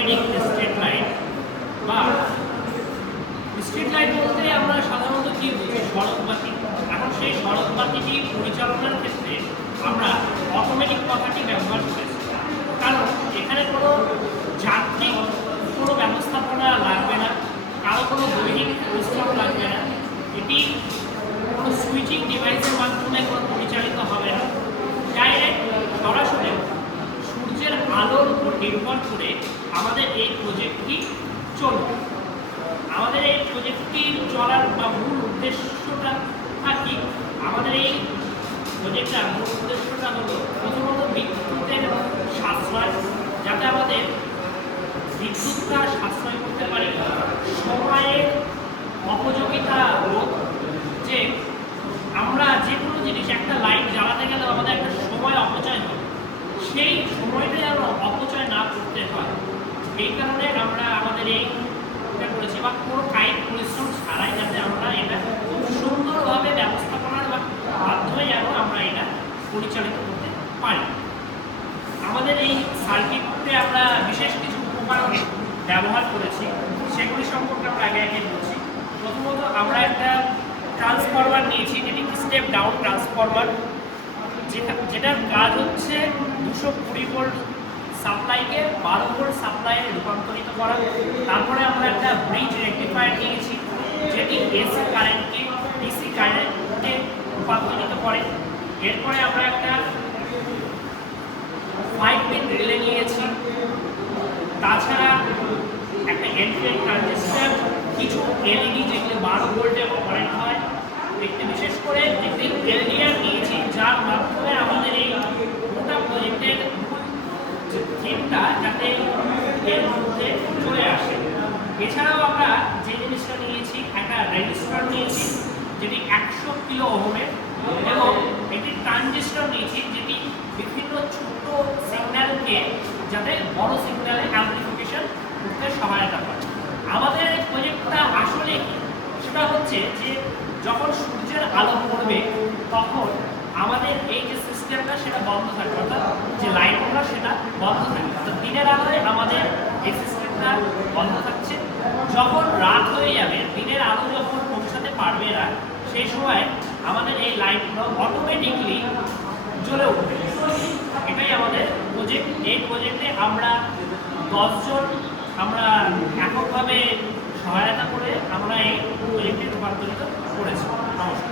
Automatic street light বা street light বলতে আমরা সাধারণত কি বুঝি, সড়ক বাতি। এখন সেই সড়ক বাতিটি পরিচালনার ক্ষেত্রে আমরা অটোমেটিক কথাটি ব্যবহার করেছি, কারণ এখানে কোনো যান্ত্রিক কোনো ব্যবস্থাপনা লাগবে না, কারো কোনো দৈহিক পরিশ্রম লাগবে না। এটি কোনো সুইচিং ডিভাইসের মাধ্যমে কোনো পরিচালিত হবে না, ডাইরেক্ট সরাসরি সূর্যের আলোর উপর নির্ভর করে আমাদের এই প্রজেক্টটি চলবে। আমাদের এই প্রজেক্টটি চলার বা মূল উদ্দেশ্যটা কি? আমাদের এই প্রজেক্টটার মূল উদ্দেশ্যটা হলো প্রথমত বিদ্যুতের সাশ্রয়, যাতে আমাদের বিদ্যুৎটা সাশ্রয় করতে পারি, সময়ের অপযোগিতা রোধ, যে আমরা যে কোনো জিনিস একটা লাইট জ্বালাতে গেলে আমাদের একটা সময় অপচয় হয়, সেই সময়টা যেন অপচয় না করতে হয়, এই কারণে আমরা আমাদের এইটা করেছি, বা কোনো কায়িক পরিশ্রম ছাড়াই যাতে আমরা এটা খুব সুন্দরভাবে ব্যবস্থাপনার মাধ্যমে যেন আমরা এটা পরিচালিত করতে পারি। আমাদের এই সার্কিটে আমরা বিশেষ কিছু উপকরণ ব্যবহার করেছি, সেগুলি সম্পর্কে আমরা আগে আগে বলছি। প্রথমত আমরা একটা ট্রান্সফরমার নিয়েছি, যেটি স্টেপ ডাউন ট্রান্সফরমার, যেটার কাজ হচ্ছে 220 ভোল্ট সাপ্লাইকে 12 ভোল্ট সাপ্লাইয়ে রূপান্তরিত করা। তারপরে আমরা একটা ব্রিজ রেকটিফায়ার নিয়েছি, যেটি এসি কারেন্টকে ডিসি কারেন্টে রূপান্তরিত করে। এরপরে আমরা একটা 5 পিন রিলে নিয়েছি, তাছাড়া একটা এনফিএল ট্রানজিস্টর, কিছু এলইডি যেগুলো 12 ভোল্টে অপারেট হয়, একটি বিশেষ করে একটি এলডিআর নিয়েছি, যার মাধ্যমে আমাদের এই গোটা প্রজেক্টের যে থিমটা যাতে এর মধ্যে চলে আসে। এছাড়াও আমরা যে জিনিসটা নিয়েছি, একটা রেজিস্টার নিয়েছি যেটি 100 কিলো ওহমের, এবং একটি ট্রানজিস্টর নিয়েছি যেটি বিভিন্ন ছোট সিগন্যালকে যাতে বড় সিগন্যালে অ্যামপ্লিফিকেশন করতে সহায়তা করে। আমাদের এই প্রজেক্টটা আসলে সেটা হচ্ছে যে যখন সূর্যের আলো পড়বে তখন আমাদের এই যে সিস্টেমটা সেটা বন্ধ থাকবে, অর্থাৎ যে লাইটগুলো সেটা বন্ধ থাকবে, অর্থাৎ দিনের আলোয় আমাদের এই সিস্টেমটা বন্ধ থাকছে। যখন রাত হয়ে যাবে, দিনের আলো যখন পৌঁছাতে পারবে না, সেই সময় আমাদের এই লাইটগুলো অটোমেটিকলি জ্বলে উঠবে। এটাই আমাদের প্রজেক্ট। এই প্রজেক্টে আমরা 10 জন আমরা এককভাবে সহায়তা করে আমরা এই প্রজেক্টে রূপান্তরিত করেছি। নমস্কার।